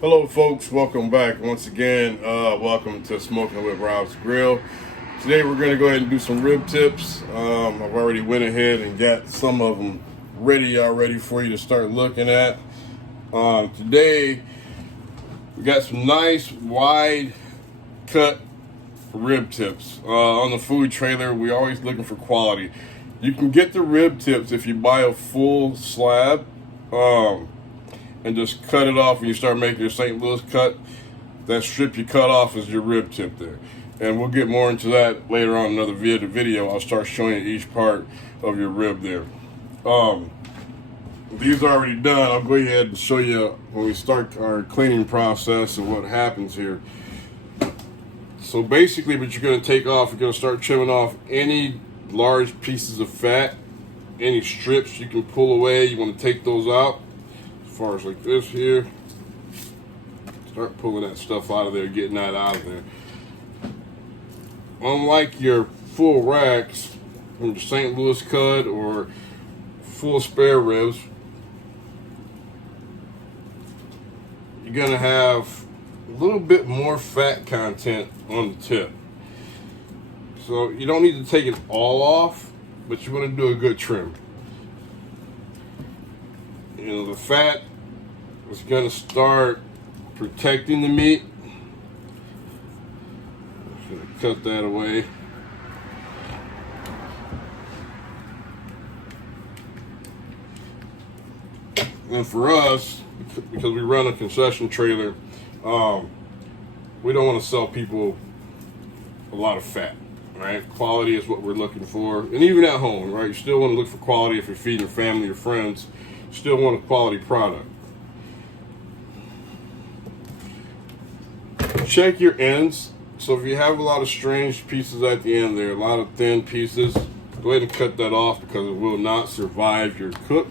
Hello folks, welcome back once again. Welcome to Smoking with Rob's Grill. Today we're going to go ahead and do some rib tips. I've already went ahead and got some of them already for you to start looking at. Today we got some nice wide cut rib tips. On the food trailer, we're always looking for quality. You can get the rib tips if you buy a full slab. And just cut it off when you start making your St. Louis cut. That strip you cut off is your rib tip there. And we'll get more into that later on in another video. I'll start showing you each part of your rib there. These are already done. I'll go ahead and show you when we start our cleaning process and what happens here. So basically what you're going to take off, you're going to start trimming off any large pieces of fat, any strips you can pull away. You want to take those out. As far as like this here, start pulling that stuff out of there, getting that out of there. Unlike your full racks from your St. Louis cut or full spare ribs, you're gonna have a little bit more fat content on the tip. So you don't need to take it all off, but you want to do a good trim. You know, the fat is going to start protecting the meat. Just going to cut that away. And for us, because we run a concession trailer, we don't want to sell people a lot of fat, right? Quality is what we're looking for. And even at home, right? You still want to look for quality if you're feeding your family or friends. Still want a quality product. Check your ends. So if you have a lot of strange pieces at the end there, a lot of thin pieces, go ahead and cut that off because it will not survive your cook.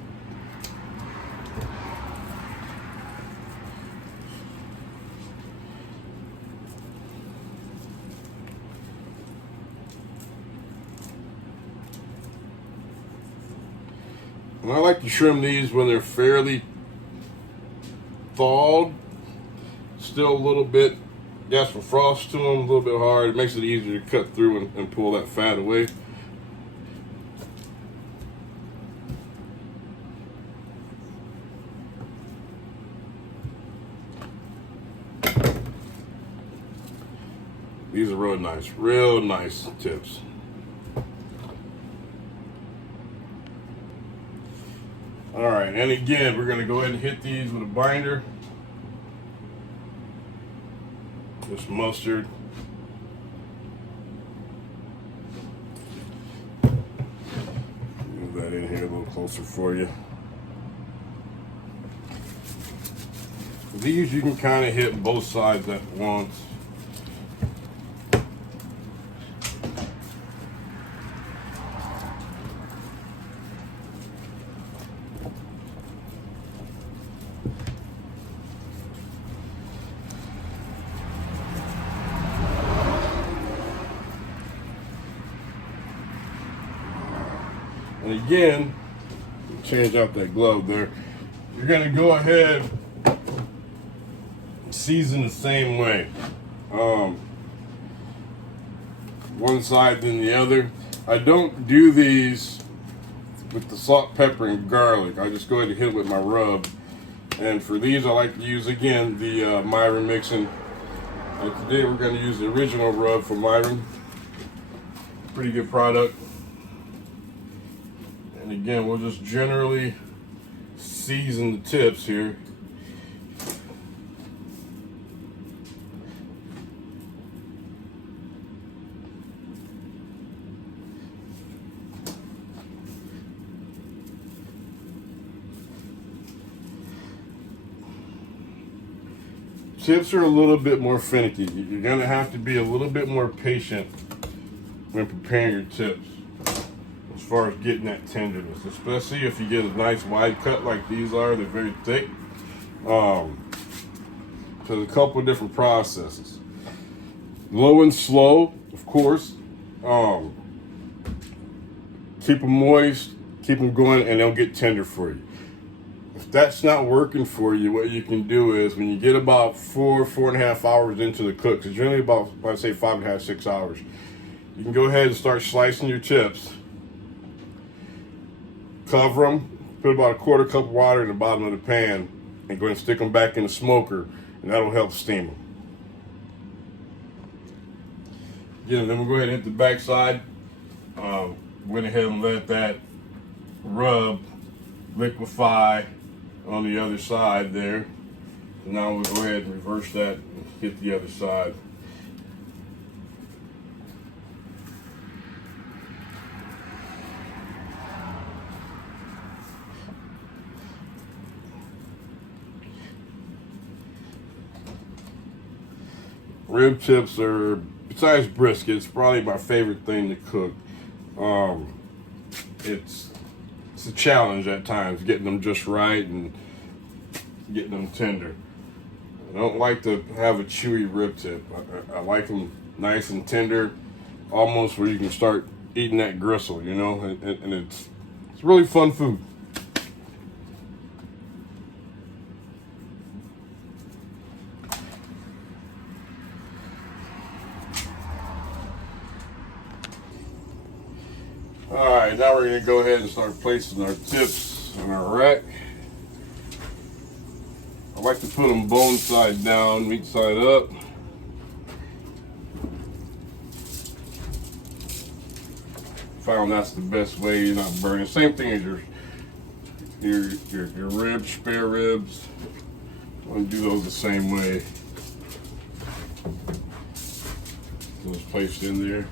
And I like to trim these when they're fairly thawed. Still a little bit, got some frost to them, a little bit hard. It makes it easier to cut through and pull that fat away. These are real nice tips. All right, and again, we're gonna go ahead and hit these with a binder. Just mustard. Move that in here a little closer for you. These you can kind of hit both sides at once. And again, change out that glove there. You're gonna go ahead and season the same way. One side then the other. I don't do these with the salt, pepper, and garlic. I just go ahead and hit it with my rub. And for these, I like to use, again, the Myron mixing. Today we're gonna use the original rub from Myron. Pretty good product. And again, we'll just generally season the tips here. Tips are a little bit more finicky. You're gonna have to be a little bit more patient when preparing your tips. As far as getting that tenderness, especially if you get a nice wide cut like these are, they're very thick. So there's a couple of different processes. Low and slow, of course. Keep them moist, keep them going, and they'll get tender for you. If that's not working for you, what you can do is when you get about 4.5 hours into the cook, it's generally about, I'd say 5.5, 6 hours, you can go ahead and start slicing your chips, cover them, put about a quarter cup of water in the bottom of the pan, and go ahead and stick them back in the smoker, and that'll help steam them. Again, then we'll go ahead and hit the back side. Went ahead and let that rub liquefy on the other side there. So now we'll go ahead and reverse that and hit the other side. Rib tips are, besides brisket, it's probably my favorite thing to cook. It's a challenge at times, getting them just right and getting them tender. I don't like to have a chewy rib tip. I like them nice and tender, almost where you can start eating that gristle, you know, and it's really fun food. All right, now we're gonna go ahead and start placing our tips on our rack. I like to put them bone side down, meat side up. Found that's the best way, you're not burning. Same thing as your ribs, spare ribs. I want to do those the same way. Those placed in there.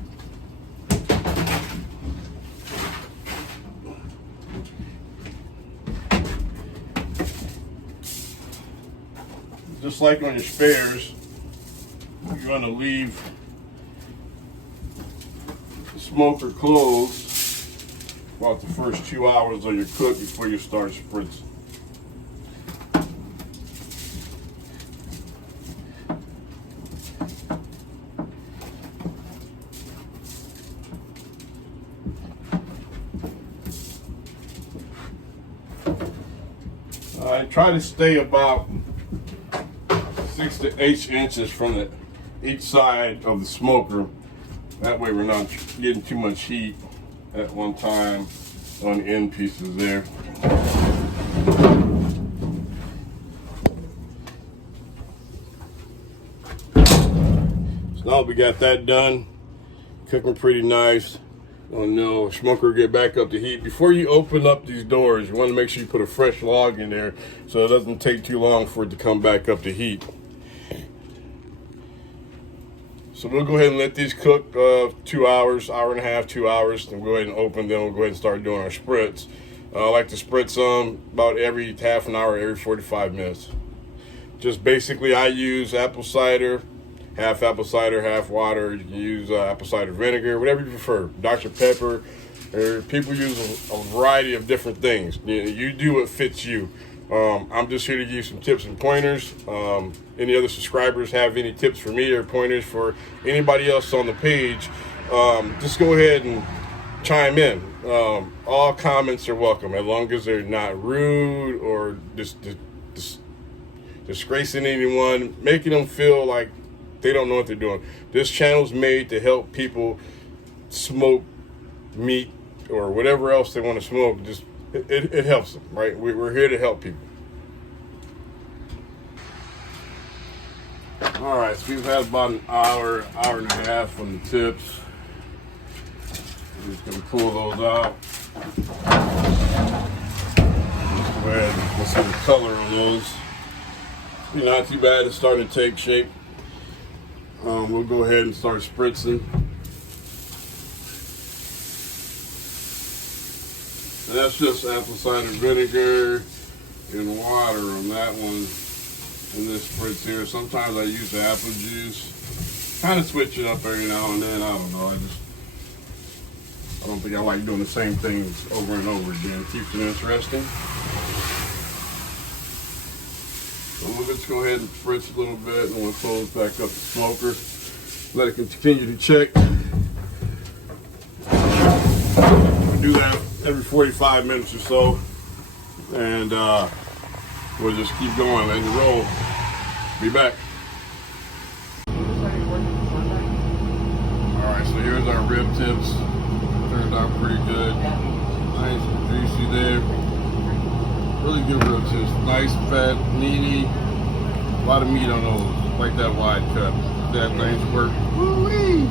Just like on your spares, you're going to leave the smoker closed about the first 2 hours of your cook before you start spritzing. I try to stay about 6 to 8 inches from each side of the smoker. That way we're not getting too much heat at one time on the end pieces there. So now we got that done, cooking pretty nice. Oh no, smoker get back up to heat. Before you open up these doors, you want to make sure you put a fresh log in there so it doesn't take too long for it to come back up to heat. So we'll go ahead and let these cook 2 hours, hour and a half, 2 hours. Then we'll go ahead and open them. We'll go ahead and start doing our spritz. I like to spritz them about every half an hour, every 45 minutes. Just basically, I use apple cider, half water. You can use apple cider vinegar, whatever you prefer. Dr. Pepper. People use a variety of different things. You do what fits you. I'm just here to give you some tips and pointers. Any other subscribers have any tips for me or pointers for anybody else on the page, just go ahead and chime in. All comments are welcome, as long as they're not rude or disgracing anyone, making them feel like they don't know what they're doing. This channel's made to help people smoke meat or whatever else they want to smoke. It helps them, right? We're here to help people. All right, so we've had about an hour and a half from the tips. I'm just gonna pull those out. Just go ahead and get some color on those. Not too bad, it's starting to take shape. We'll go ahead and start spritzing. And that's just apple cider vinegar and water on that one. In this spritz here, sometimes I use the apple juice. Kind of switch it up every now and then. I don't know. I don't think I like doing the same things over and over again. Keeps it interesting. So we'll just go ahead and spritz a little bit, and we'll close back up the smoker. Let it continue to check. We do that every 45 minutes or so, and we'll just keep going, let it roll. Be back. All right, so here's our rib tips. Turned out pretty good. Nice and juicy there. Really good rib tips. Nice, fat, meaty. A lot of meat on those. Like that wide cut. That thing's work. Woo-wee!